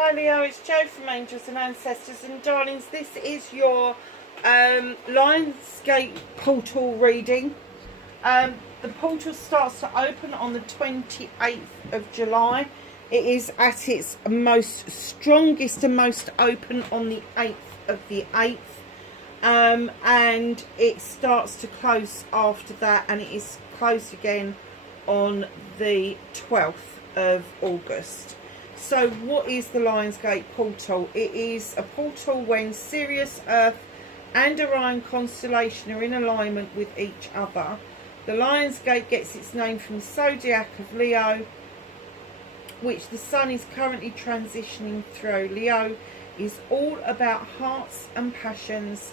Hi Leo, it's Jo from Angels and Ancestors, and darlings, this is your Lionsgate portal reading. The portal starts to open on the 28th of July. It is at its most strongest and most open on the 8th of the 8th. And it starts to close after that, and it is closed again on the 12th of August. So what is the Lionsgate portal? It is a portal when Sirius, Earth and Orion constellation are in alignment with each other. The Lionsgate gets its name from the zodiac of Leo, which the sun is currently transitioning through. Leo is all about hearts and passions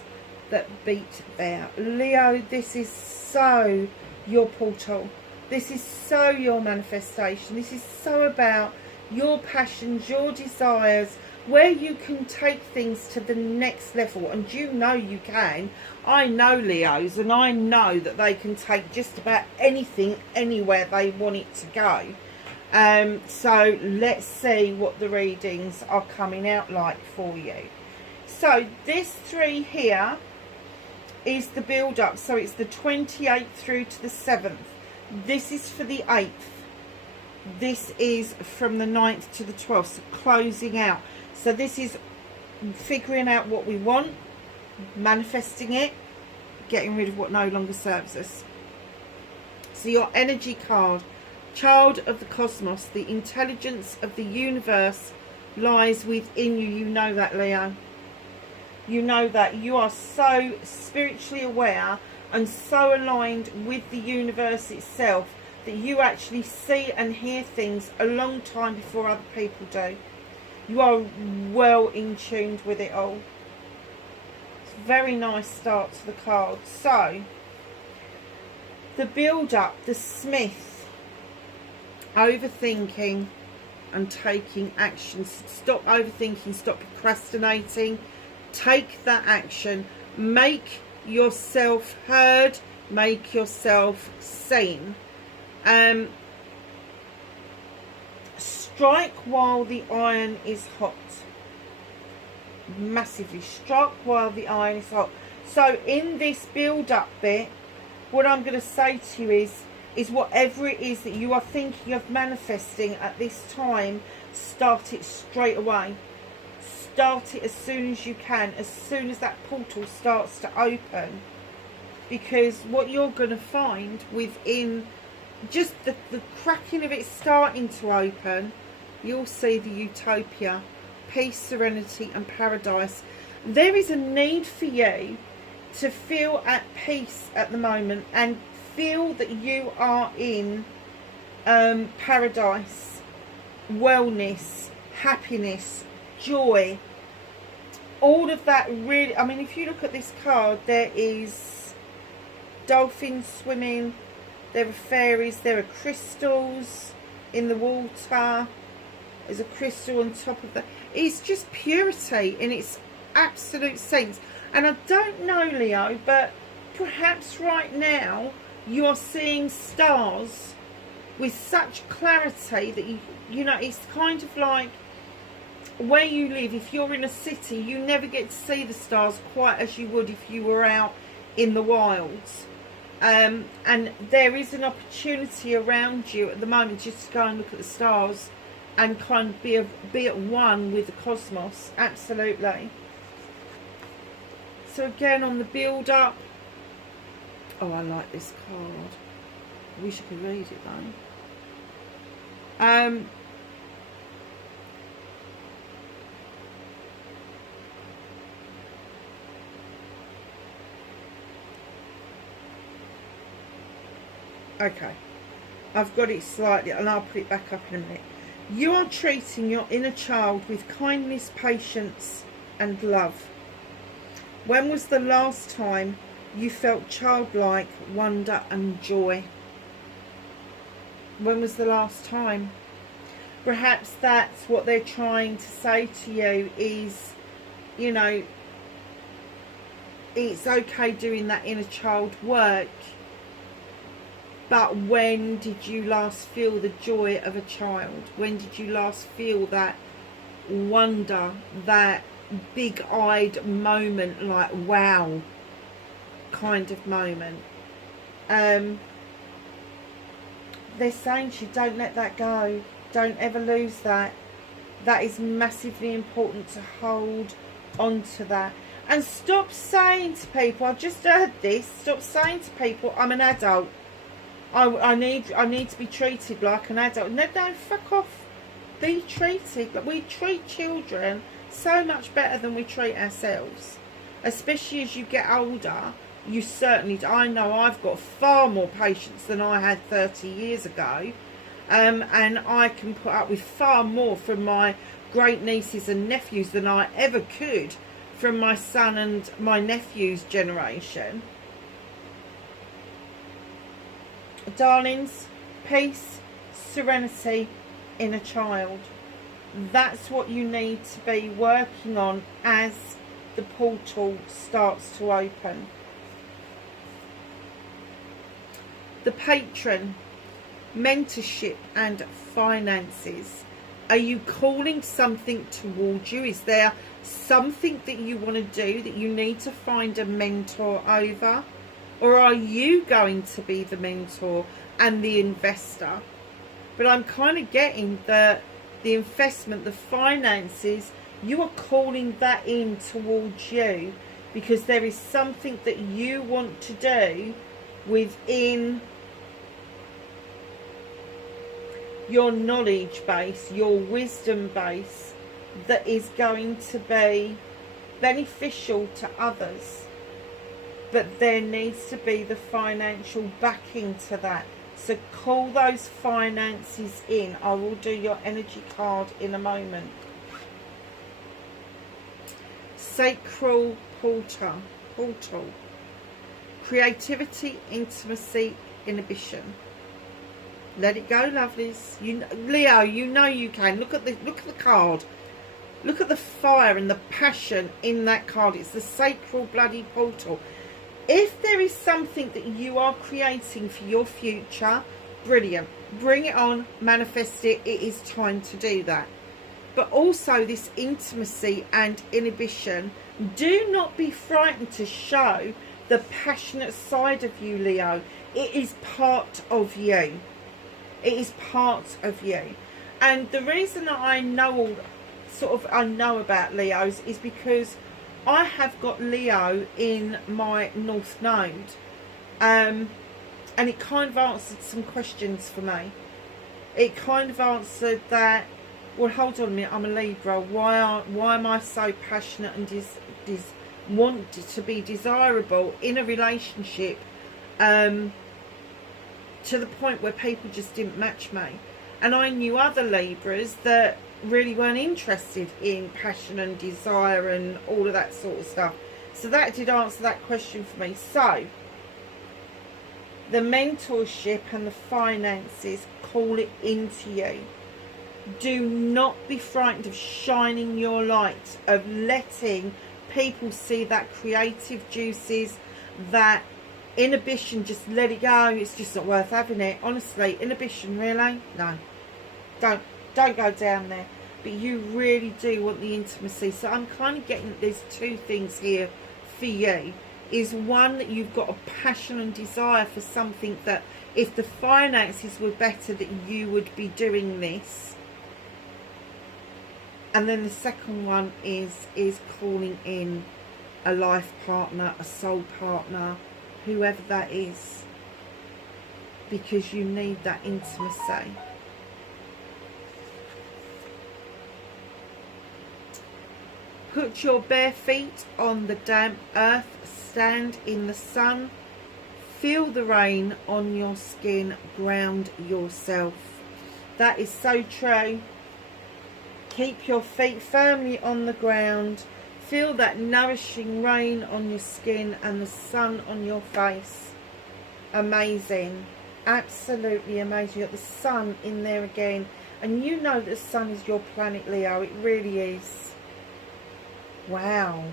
that beat there. Leo, this is so your portal. This is so your manifestation. This is so about your passions, your desires, where you can take things to the next level. And you know you can. I know Leos, and I know that they can take just about anything anywhere they want it to go. So let's see what the readings are coming out like for you. So this 3 here is the build up. So it's the 28th through to the 7th. This is for the 8th. This is from the 9th to the 12th, so closing out. So this is figuring out what we want, manifesting it, getting rid of what no longer serves us. So your energy card, child of the cosmos, the intelligence of the universe lies within you. You know that, Leo. You know that. You are so spiritually aware and so aligned with the universe itself that you actually see and hear things a long time before other people do. You are well in tune with it all. It's a very nice start to the card. So, the build-up, the Smith, overthinking and taking action. Stop overthinking, stop procrastinating. Take that action. Make yourself heard. Make yourself seen. Strike while the iron is hot. Massively strike while the iron is hot. So in this build up bit, what I'm going to say to you is whatever it is that you are thinking of manifesting at this time, start it straight away. Start it as soon as you can, as soon as that portal starts to open. Because what you're going to find within just the cracking of it starting to open, you'll see the utopia, peace, serenity and paradise. There is a need for you to feel at peace at the moment and feel that you are in paradise, wellness, happiness, joy, all of that. Really, I mean, if you look at this card, there is dolphins swimming, there are fairies, there are crystals in the water, there's a crystal on top of that. It's just purity in its absolute sense. And I don't know, Leo, but perhaps right now you are seeing stars with such clarity that you know, it's kind of like where you live. If you're in a city, you never get to see the stars quite as you would if you were out in the wilds. And there is an opportunity around you at the moment just to go and look at the stars and kind of be at one with the cosmos. Absolutely. So again, on the build up, oh, I like this card. I wish I could read it though. Okay, I've got it slightly, and I'll put it back up in a minute. You are treating your inner child with kindness, patience and love. When was the last time you felt childlike wonder and joy? When was the last time? Perhaps that's what they're trying to say to you is, you know, it's okay doing that inner child work, but when did you last feel the joy of a child? When did you last feel that wonder, that big-eyed moment, like wow kind of moment. They're saying to you, don't let that go. Don't ever lose that. That is massively important to hold on to that. And stop saying to people, I've just heard this, stop saying to people, I'm an adult. I need to be treated like an adult. No, fuck off. Be treated. We treat children so much better than we treat ourselves. Especially as you get older, you certainly, I know I've got far more patience than I had 30 years ago. And I can put up with far more from my great nieces and nephews than I ever could from my son and my nephew's generation. Darlings, peace, serenity, inner child. That's what you need to be working on as the portal starts to open. The patron, mentorship and finances. Are you calling something towards you? Is there something that you want to do that you need to find a mentor over? Or are you going to be the mentor and the investor? But I'm kind of getting the investment, the finances, you are calling that in towards you, because there is something that you want to do within your knowledge base, your wisdom base, that is going to be beneficial to others. But there needs to be the financial backing to that. So call those finances in. I will do your energy card in a moment. Sacral portal. Creativity, intimacy, inhibition. Let it go, lovelies. Leo, you know you can. Look at the card. Look at the fire and the passion in that card. It's the sacral bloody portal. If there is something that you are creating for your future, brilliant. Bring it on, manifest it. It is time to do that. But also this intimacy and inhibition. Do not be frightened to show the passionate side of you, Leo. It is part of you. It is part of you. And the reason that I know about Leos is because I have got Leo in my North Node. And it kind of answered some questions for me. It kind of answered that, well, hold on a minute, I'm a Libra. Why am I so passionate and want to be desirable in a relationship to the point where people just didn't match me? And I knew other Libras that really weren't interested in passion and desire and all of that sort of stuff. So that did answer that question for me. So the mentorship and the finances, call it into you. Do not be frightened of shining your light, of letting people see that creative juices, that inhibition. Just let it go. It's just not worth having it. Honestly, inhibition, really? No. Don't go down there. But you really do want the intimacy. So I'm kind of getting that there's two things here for you. Is one, that you've got a passion and desire for something that if the finances were better, that you would be doing this. And then the second one is calling in a life partner, a soul partner, whoever that is. Because you need that intimacy. Put your bare feet on the damp earth, stand in the sun, feel the rain on your skin, ground yourself. That is so true. Keep your feet firmly on the ground, feel that nourishing rain on your skin and the sun on your face. Amazing, absolutely amazing. You've got the sun in there again, and you know that the sun is your planet, Leo. It really is. Wow,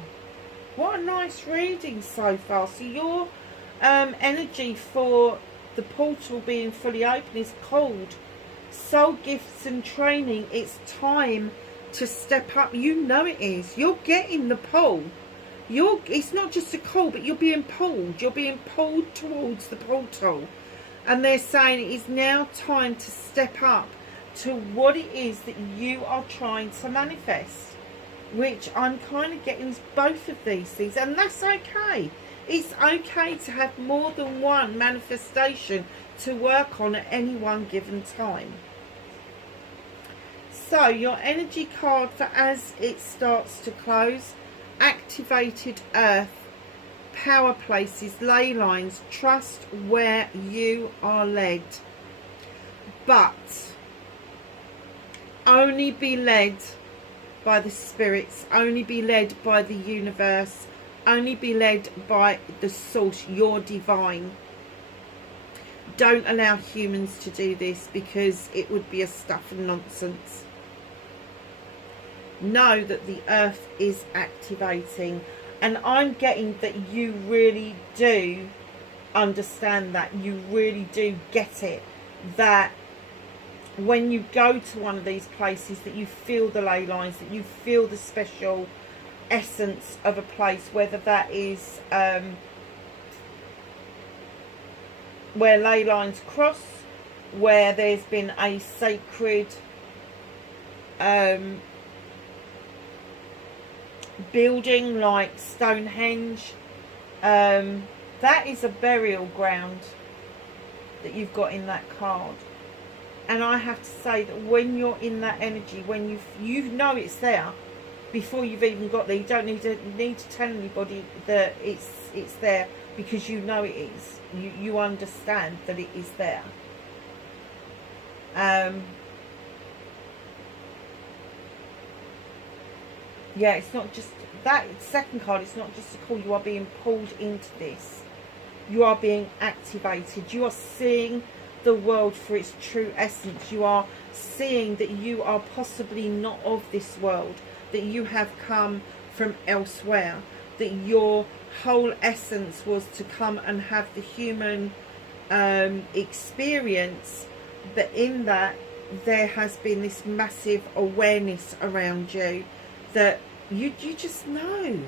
what a nice reading so far. So your energy for the portal being fully open is called soul gifts and training. It's time to step up. You know it is. You're getting the pull. It's not just a call, but you're being pulled. You're being pulled towards the portal. And they're saying it is now time to step up to what it is that you are trying to manifest. Which I'm kind of getting both of these things. And that's okay. It's okay to have more than one manifestation to work on at any one given time. So your energy card for as it starts to close: activated earth, power places, ley lines, trust where you are led. But only be led by the spirits, only be led by the universe, only be led by the source, your divine. Don't allow humans to do this, because it would be a stuff and nonsense. Know that the earth is activating, and I'm getting that you really do understand that. You really do get it, that when you go to one of these places, that you feel the ley lines, that you feel the special essence of a place, whether that is where ley lines cross, where there's been a sacred building like Stonehenge. That is a burial ground that you've got in that card. And I have to say that when you're in that energy, when you know it's there before you've even got there, you don't need to tell anybody that it's there, because you know it is. You understand that it is there. Yeah, it's not just that second card. It's not just a call. You are being pulled into this. You are being activated. You are seeing the world for its true essence. You are seeing that you are possibly not of this world, that you have come from elsewhere, that your whole essence was to come and have the human experience, but in that there has been this massive awareness around you that you just know.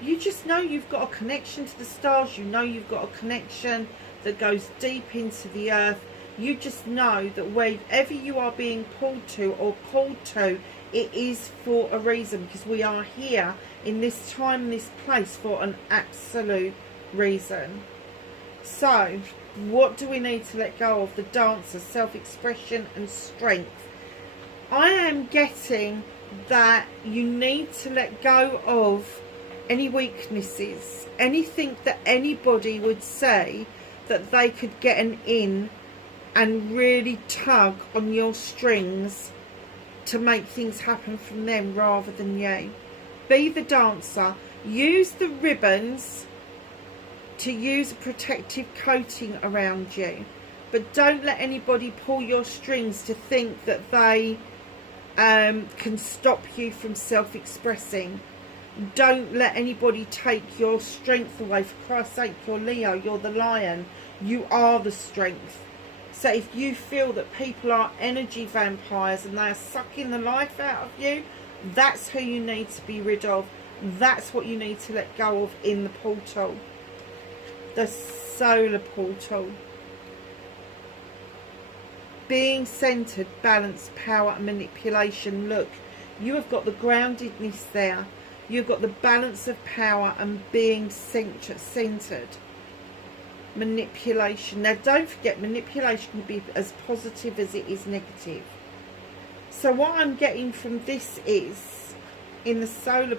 You just know you've got a connection to the stars. You know you've got a connection that goes deep into the earth. You just know that wherever you are being pulled to or called to, it is for a reason, because we are here in this time, this place, for an absolute reason. So what do we need to let go of? The Dancer, self-expression and strength. I am getting that you need to let go of any weaknesses, anything that anybody would say that they could get an in and really tug on your strings to make things happen from them rather than you. Be the dancer. Use the ribbons to use a protective coating around you, but don't let anybody pull your strings to think that they can stop you from self-expressing. Don't let anybody take your strength away. For Christ's sake, you're Leo, you're the lion. You are the strength. So if you feel that people are energy vampires and they are sucking the life out of you, that's who you need to be rid of. That's what you need to let go of in the portal. The solar portal. Being centered, balance, power and manipulation. Look, you have got the groundedness there. You've got the balance of power and being centered. Manipulation. Now don't forget, manipulation can be as positive as it is negative. So what I'm getting from this is, in the solar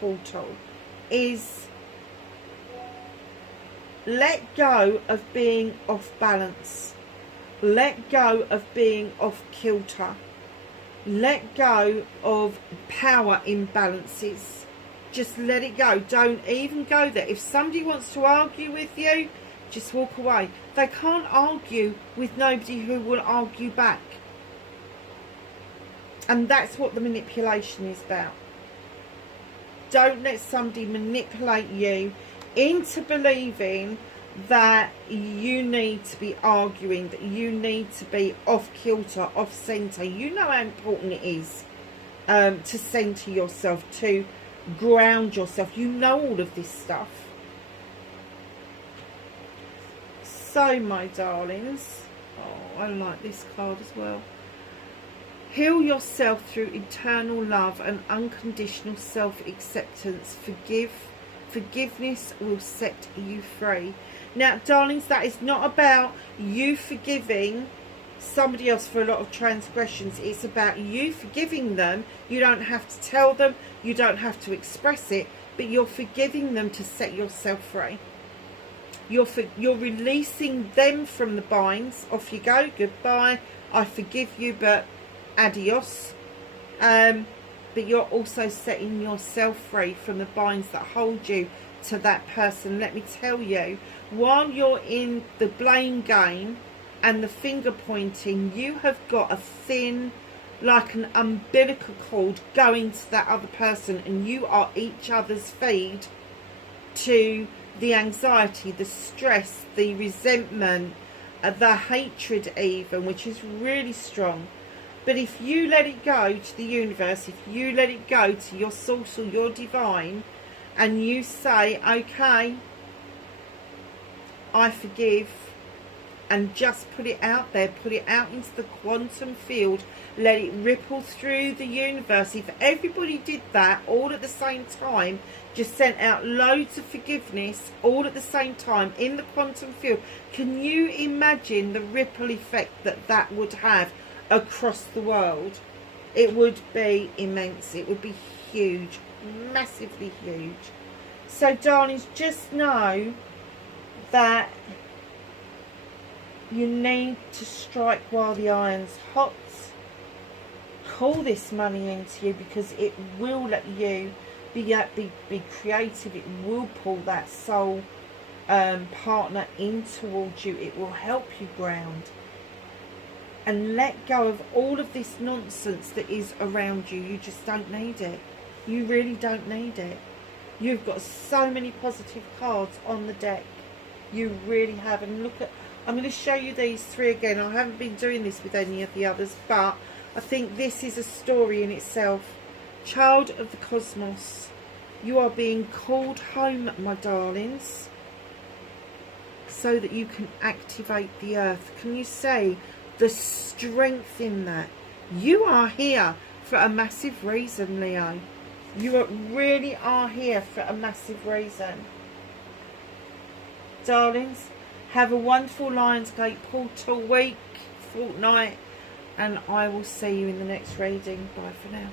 portal, is let go of being off balance. Let go of being off kilter. Let go of power imbalances. Just let it go. Don't even go there. If somebody wants to argue with you, just walk away. They can't argue with nobody who will argue back. And that's what the manipulation is about. Don't let somebody manipulate you into believing that you need to be arguing, that you need to be off kilter, off centre. You know how important it is to center yourself, to ground yourself. You know all of this stuff. So, my darlings, oh, I like this card as well. Heal yourself through eternal love and unconditional self-acceptance. Forgiveness will set you free. Now, darlings, that is not about you forgiving somebody else for a lot of transgressions. It's about you forgiving them. You don't have to tell them, you don't have to express it, but you're forgiving them to set yourself free. You're releasing them from the binds. Off you go, goodbye, I forgive you, but adios. But you're also setting yourself free from the binds that hold you to that person. Let me tell you, while you're in the blame game and the finger pointing, you have got a thin, like an umbilical cord going to that other person, and you are each other's feed to the anxiety, the stress, the resentment, the hatred even, which is really strong. But if you let it go to the universe, if you let it go to your source or your divine, and you say, okay, I forgive, and just put it out there, put it out into the quantum field, let it ripple through the universe. If everybody did that all at the same time, just sent out loads of forgiveness all at the same time in the quantum field, can you imagine the ripple effect that that would have across the world? It would be immense. It would be huge, massively huge. So, darlings, just know that you need to strike while the iron's hot. Call this money into you, because it will let you be creative. It will pull that soul partner in towards you. It will help you ground and let go of all of this nonsense that is around you. You just don't need it. You really don't need it. You've got so many positive cards on the deck. You really have. And look at, I'm going to show you these three again. I haven't been doing this with any of the others, but I think this is a story in itself. Child of the cosmos, you are being called home, my darlings, so that you can activate the earth. Can you say the strength in that? You are here for a massive reason, Leo. You really are here for a massive reason. Darlings, have a wonderful Lionsgate portal week, fortnight, and I will see you in the next reading. Bye for now.